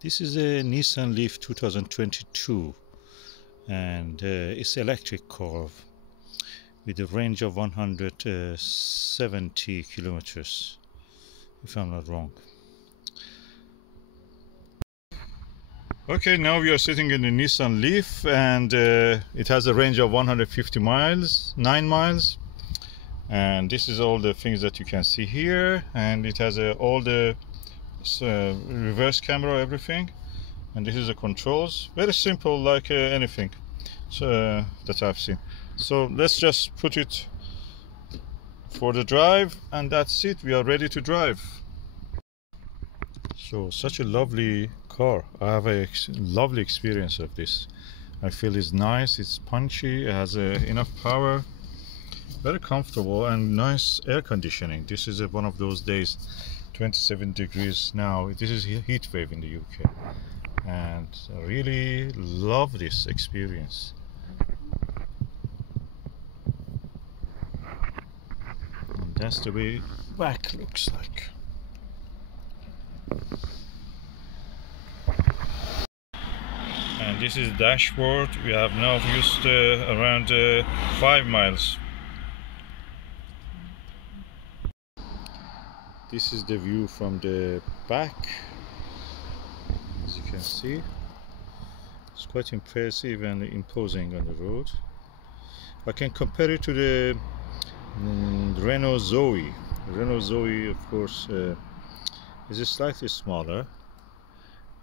This is a Nissan LEAF 2022 and it's electric car with a range of 170 kilometers, if I'm not wrong. Okay, now we are sitting in the Nissan LEAF and it has a range of 150 miles, 9 miles. And this is all the things that you can see here, and it has all the reverse camera, everything, and this is the controls. Very simple, like anything that I've seen. So let's just put it for the drive, and that's it. We are ready to drive. So such a lovely car. I have a lovely experience of this. I feel it's nice, it's punchy, it has enough power, very comfortable, and nice air conditioning. This is one of those days, 27 degrees now. This is heat wave in the UK, and I really love this experience. And that's the way back looks like. And this is dashboard. We have now used around 5 miles. This is the view from the back. As you can see, it's quite impressive and imposing on the road. I can compare it to the Renault Zoe. The Renault Zoe, of course, is slightly smaller.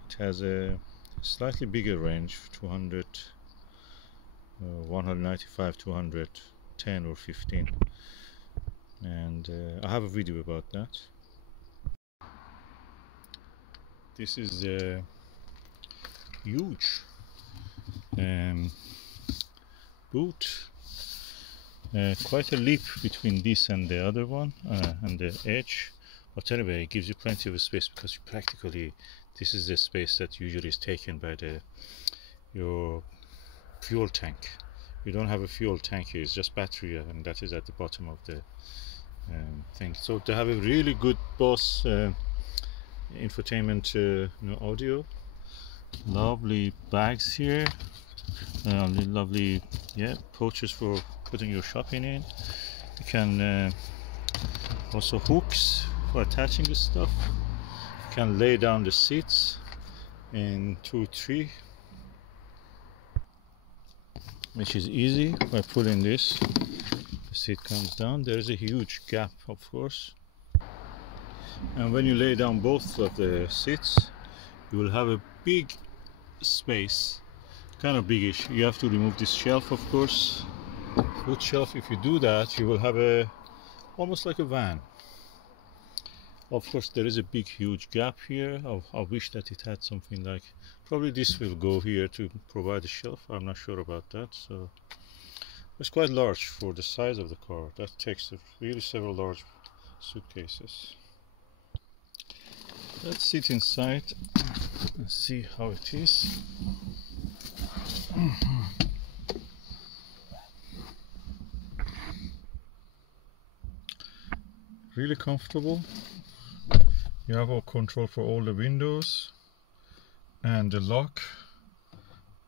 It has a slightly bigger range, 195, 210 or 15. And I have a video about that. This is a huge boot. Quite a leap between this and the other one, and the edge. But anyway, it gives you plenty of space, because you practically, this is the space that usually is taken by your fuel tank. You don't have a fuel tank here, it's just battery, and that is at the bottom of the thing. So they have a really good Bose infotainment audio. Lovely bags here, lovely pouches for putting your shopping in. You can also hooks for attaching the stuff. You can lay down the seats in 2, 3, which is easy by pulling this. The seat comes down. There is a huge gap, of course, and when you lay down both of the seats, you will have a big space, kind of biggish. You have to remove this shelf, of course, foot shelf. If you do that, you will have almost like a van. Of course, there is a big huge gap here. I wish that it had something like, probably this will go here to provide a shelf. I'm not sure about that. So it's quite large for the size of the car. That takes really several large suitcases. Let's sit inside and see how it is. Really comfortable. You have all control for all the windows, and the lock,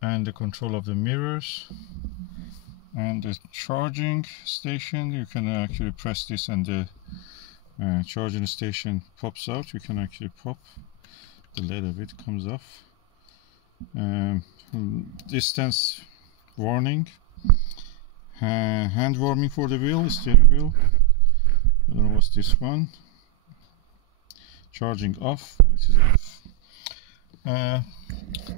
and the control of the mirrors, and the charging station. You can actually press this, and the charging station pops out. You can actually pop the lid of it, comes off. Distance warning, hand warming for the wheel, steering wheel. I don't know what's this one. Charging off, and it is off.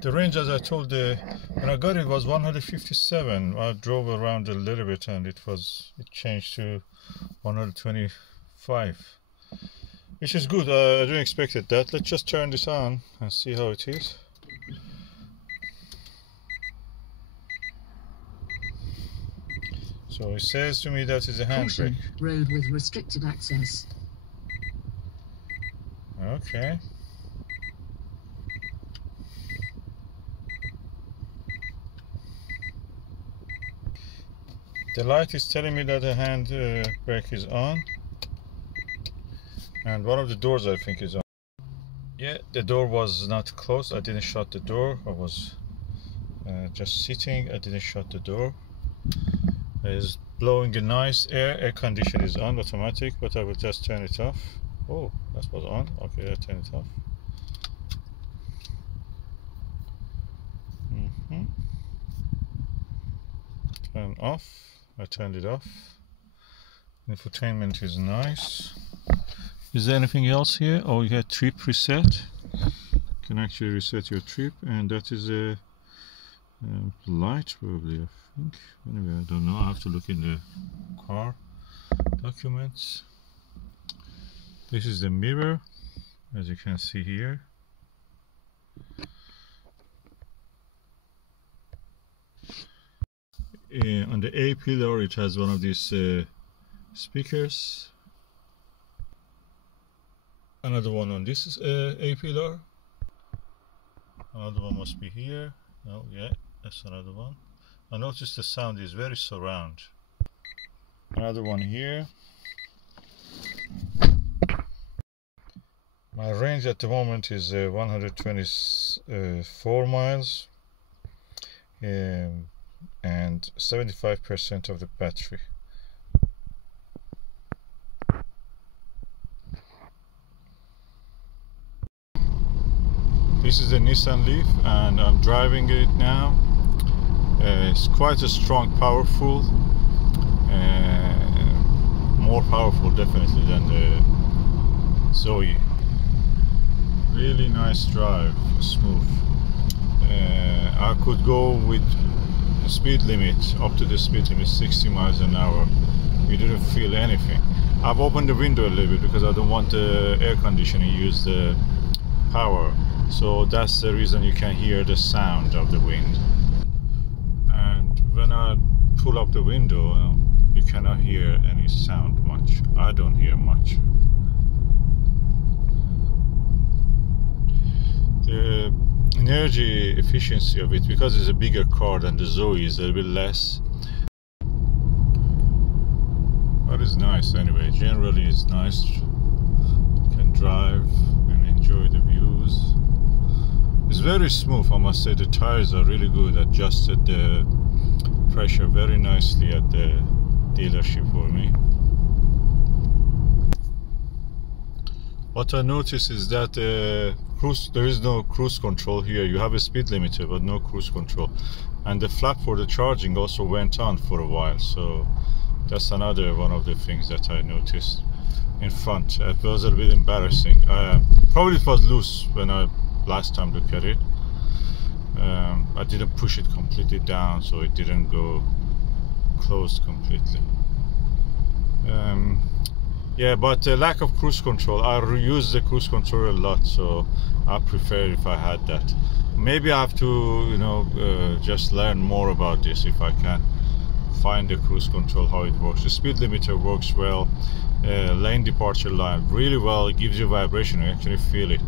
The range, as I told, when I got it, was 157. I drove around a little bit, and it changed to 125, which is good. I didn't expect that. Let's just turn this on and see how it is. So it says to me that is a handbrake. Road with restricted access. Okay. The light is telling me that the hand brake is on, and one of the doors I think is on. Yeah, the door was not closed. I didn't shut the door. I was just sitting. I didn't shut the door. It's blowing a nice air. Air condition is on, automatic, but I will just turn it off. Oh, that was on. Okay, I turn it off. Turn off. I turned it off. Infotainment is nice. Is there anything else here? Oh, you had trip reset. You can actually reset your trip, and that is a light probably, I think. Anyway, I don't know. I have to look in the car documents. This is the mirror, as you can see here. On the A pillar, it has one of these speakers. Another one on this A pillar. Another one must be here. Oh yeah, that's another one. I noticed the sound is very surround. Another one here. My range at the moment is 124 miles and 75% of the battery. This is the Nissan LEAF and I'm driving it now. It's quite a strong, powerful, more powerful definitely than the Zoe. Really nice drive, smooth. I could go with the speed limit, up to the speed limit 60 miles an hour. You didn't feel anything. I've opened the window a little bit because I don't want the air conditioning use the power. So that's the reason you can hear the sound of the wind. And when I pull up the window, you cannot hear any sound much. I don't hear much. The energy efficiency of it, because it's a bigger car than the Zoe, is a little bit less. But it's nice anyway. Generally it's nice. You can drive and enjoy the views. It's very smooth, I must say. The tires are really good. Adjusted the pressure very nicely at the dealership for me. What I noticed is that there is no cruise control here. You have a speed limiter but no cruise control, and the flap for the charging also went on for a while, so that's another one of the things that I noticed in front. It was a little bit embarrassing. Probably it was loose when I last time looked at it. I didn't push it completely down, so it didn't go closed completely. Yeah, but lack of cruise control. I use the cruise control a lot, so I prefer if I had that. Maybe I have to, you know, just learn more about this if I can find the cruise control, how it works. The speed limiter works well. Lane departure line really well. It gives you vibration. You actually feel it.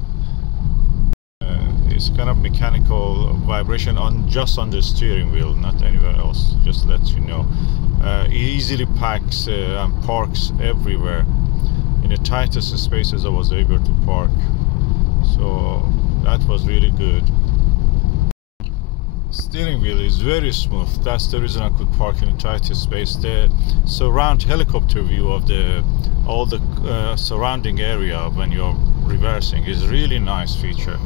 It's kind of mechanical vibration just on the steering wheel, not anywhere else. Just lets you know. It easily packs and parks everywhere. In the tightest spaces I was able to park, so that was really good. Steering wheel is very smooth. That's the reason I could park in the tightest space. The surround helicopter view of all the surrounding area when you're reversing is really nice feature.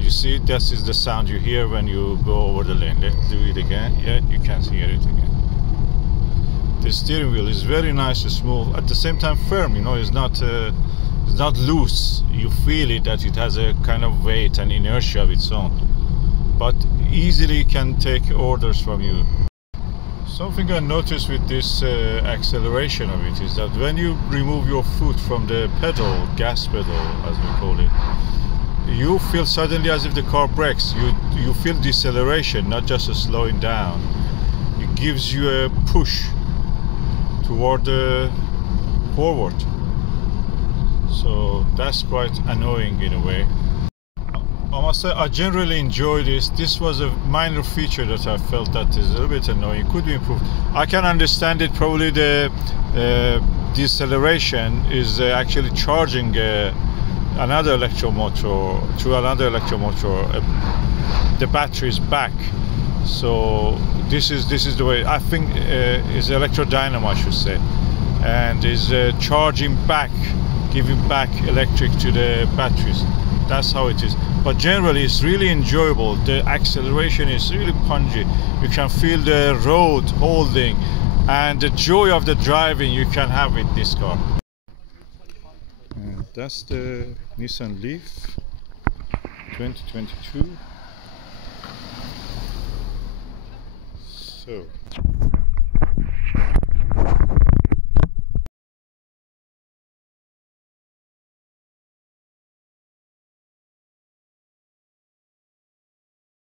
You see, this is the sound you hear when you go over the lane. Let's do it again. Yeah, you can hear it again. The steering wheel is very nice and smooth, at the same time firm. You know, it's not loose. You feel it, that it has a kind of weight and inertia of its own, but easily can take orders from you. Something I noticed with this acceleration of it is that when you remove your foot from the pedal, gas pedal as we call it, you feel suddenly as if the car brakes. You feel deceleration, not just a slowing down. It gives you a push toward the forward. So that's quite annoying in a way. I must say I generally enjoy this. This was a minor feature that I felt that is a little bit annoying. It could be improved. I can understand it. Probably the deceleration is actually charging another electromotor, through another electromotor, the battery is back. So this is the way, I think is electrodynamo, I should say, and is charging back, giving back electric to the batteries. That's how it is. But generally it's really enjoyable. The acceleration is really punchy. You can feel the road holding, and the joy of the driving you can have with this car. And that's the Nissan LEAF 2022. So